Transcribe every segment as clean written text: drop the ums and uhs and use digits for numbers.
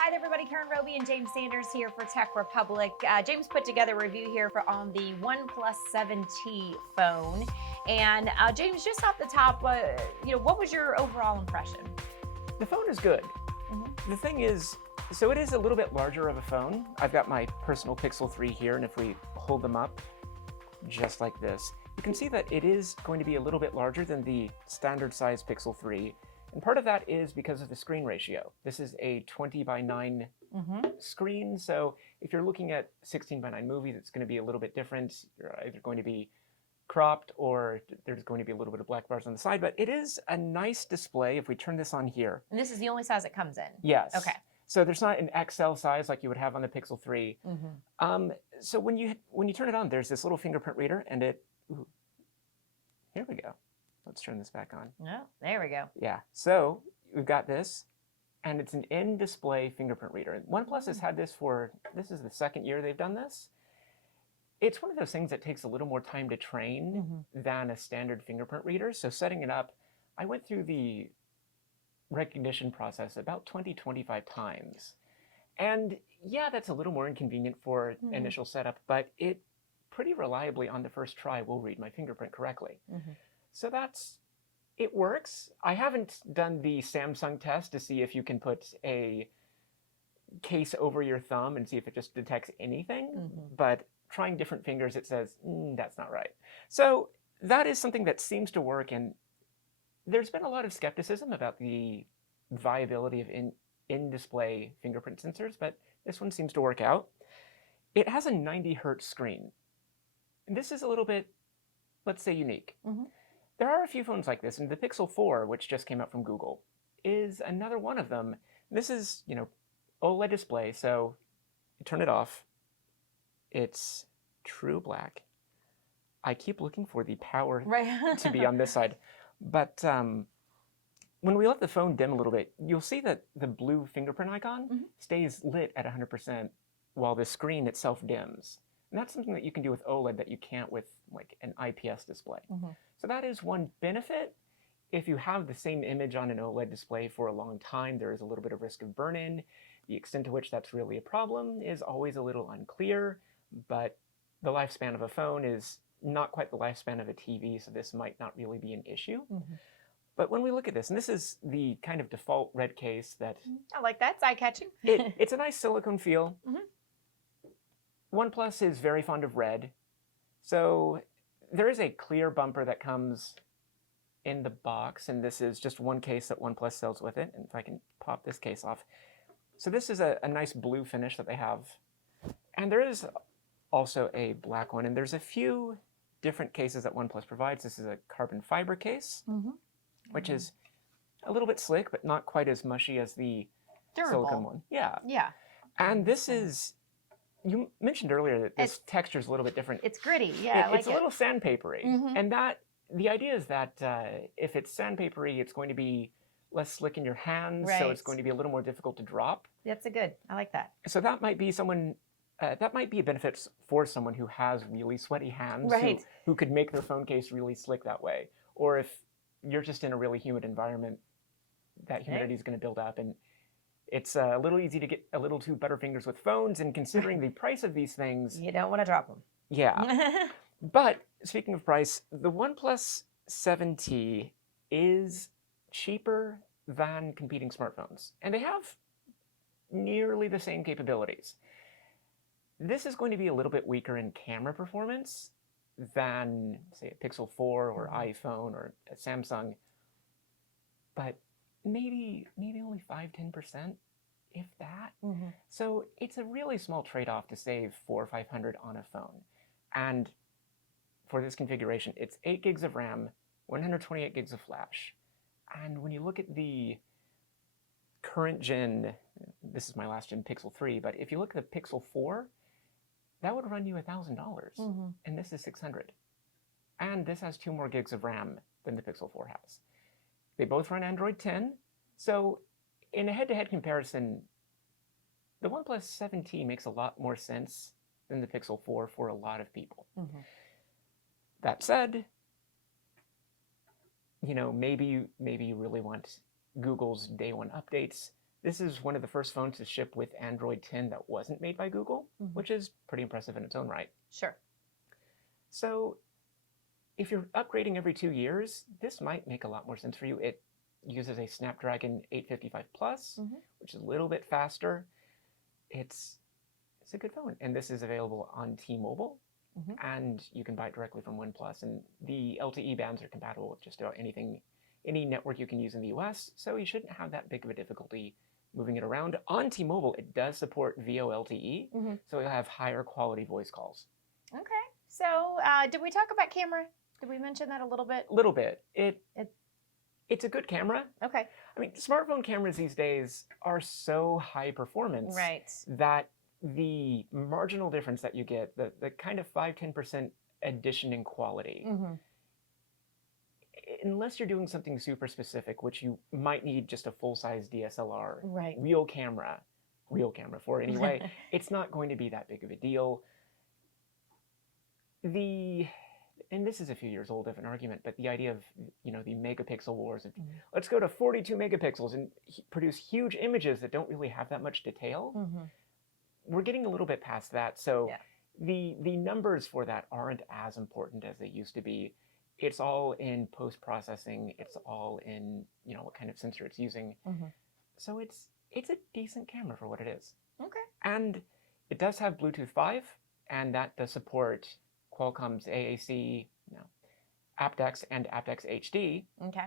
Hi there, everybody. Karen Roby and James Sanders here for TechRepublic. James put together a review here on the OnePlus 7T phone. And James, just off the top, what was your overall impression? The phone is good. The thing is, so it is a little bit larger of a phone. I've got my personal Pixel 3 here, and if we hold them up just like this, you can see that it is going to be a little bit larger than the standard size Pixel 3. And part of that is because of the screen ratio. This is a 20:9 screen, so if you're looking at 16:9 movies, it's going to be a little bit different. You're either going to be cropped or there's going to be a little bit of black bars on the side, but it is a nice display if we turn this on here. And this is the only size it comes in? Yes. Okay. So there's not an XL size like you would have on the Pixel 3. So when you turn it on, there's this little fingerprint reader, and here we go. Let's turn this back on. Oh, there we go. Yeah, so we've got this, and it's an in-display fingerprint reader. OnePlus has had this this is the second year they've done this. It's one of those things that takes a little more time to train than a standard fingerprint reader. So setting it up, I went through the recognition process about 20-25 times. And yeah, that's a little more inconvenient for initial setup, but it pretty reliably on the first try will read my fingerprint correctly. So it works. I haven't done the Samsung test to see if you can put a case over your thumb and see if it just detects anything, but trying different fingers, it says, that's not right. So that is something that seems to work, and there's been a lot of skepticism about the viability of in-display fingerprint sensors, but this one seems to work out. It has a 90 hertz screen. And this is a little bit, let's say, unique. There are a few phones like this, and the Pixel 4, which just came out from Google, is another one of them. This is, OLED display, so you turn it off. It's true black. I keep looking for the power to be on this side. But when we let the phone dim a little bit, you'll see that the blue fingerprint icon stays lit at 100% while the screen itself dims. And that's something that you can do with OLED that you can't with like an IPS display. So that is one benefit. If you have the same image on an OLED display for a long time, there is a little bit of risk of burn-in. The extent to which that's really a problem is always a little unclear, but the lifespan of a phone is not quite the lifespan of a TV, so this might not really be an issue. But when we look at this, and this is the kind of default red case that... I like that. It's eye-catching. It's a nice silicone feel. OnePlus is very fond of red. So there is a clear bumper that comes in the box, and this is just one case that OnePlus sells with it. And if I can pop this case off. So this is a nice blue finish that they have. And there is also a black one, and there's a few different cases that OnePlus provides. This is a carbon fiber case, which is a little bit slick, but not quite as mushy as the silicone one. Yeah. And this is... You mentioned earlier that this texture is a little bit different. It's gritty, yeah. It's a little sandpapery. And the idea is that if it's sandpapery, it's going to be less slick in your hands, so it's going to be a little more difficult to drop. That's good. I like that. So that might be a benefit for someone who has really sweaty hands, who could make their phone case really slick that way. Or if you're just in a really humid environment, that humidity is going to build up, and it's a little easy to get a little too butterfingers with phones, and considering the price of these things... You don't want to drop them. Yeah. But speaking of price, the OnePlus 7T is cheaper than competing smartphones, and they have nearly the same capabilities. This is going to be a little bit weaker in camera performance than, say, a Pixel 4 or iPhone or a Samsung, but maybe only 5-10%, if that. So it's a really small trade-off to save $400 or $500 on a phone. And for this configuration, it's 8 gigs of RAM, 128 gigs of flash. And when you look at the current gen, this is my last gen Pixel 3, but if you look at the Pixel 4, that would run you $1,000, and this is $600. And this has 2 more gigs of RAM than the Pixel 4 has. They both run Android 10, so in a head-to-head comparison, the OnePlus 7T makes a lot more sense than the Pixel 4 for a lot of people. That said, maybe you really want Google's day one updates. This is one of the first phones to ship with Android 10 that wasn't made by Google, which is pretty impressive in its own right. Sure. So if you're upgrading every 2 years, this might make a lot more sense for you. It uses a Snapdragon 855 Plus, which is a little bit faster. It's a good phone. And this is available on T-Mobile, and you can buy it directly from OnePlus. And the LTE bands are compatible with just about anything, any network you can use in the US, so you shouldn't have that big of a difficulty moving it around. On T-Mobile, it does support VoLTE, so you'll have higher quality voice calls. Okay. So did we talk about camera? Did we mention that a little bit? A little bit. It's a good camera. Okay. I mean, smartphone cameras these days are so high performance that the marginal difference that you get, the kind of 5-10% addition in quality, unless you're doing something super specific, which you might need just a full-size DSLR, real camera for anyway, it's not going to be that big of a deal. And this is a few years old of an argument, but the idea of, the megapixel wars, of, let's go to 42 megapixels and produce huge images that don't really have that much detail. We're getting a little bit past that. So the numbers for that aren't as important as they used to be. It's all in post-processing. It's all in, what kind of sensor it's using. So it's a decent camera for what it is. Okay. And it does have Bluetooth 5, and that does support Qualcomm's AAC, aptX, and aptX HD. Okay.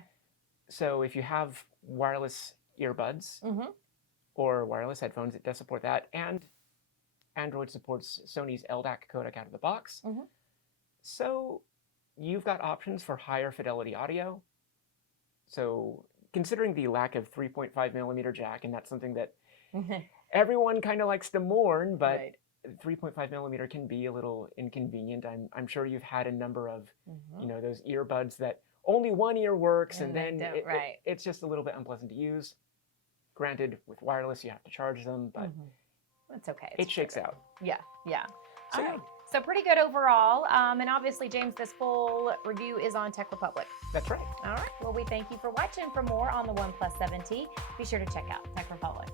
So if you have wireless earbuds or wireless headphones, it does support that. And Android supports Sony's LDAC codec out of the box. So you've got options for higher fidelity audio. So considering the lack of 3.5 millimeter jack, and that's something that everyone kind of likes to mourn, but 3.5 millimeter can be a little inconvenient. I'm sure you've had a number of, those earbuds that only one ear works, and then it's just a little bit unpleasant to use. Granted, with wireless, you have to charge them, but it's okay. It shakes out. Yeah. So, All right. So pretty good overall. And obviously, James, this full review is on TechRepublic. That's right. All right. Well, we thank you for watching. For more on the OnePlus 7T, be sure to check out TechRepublic.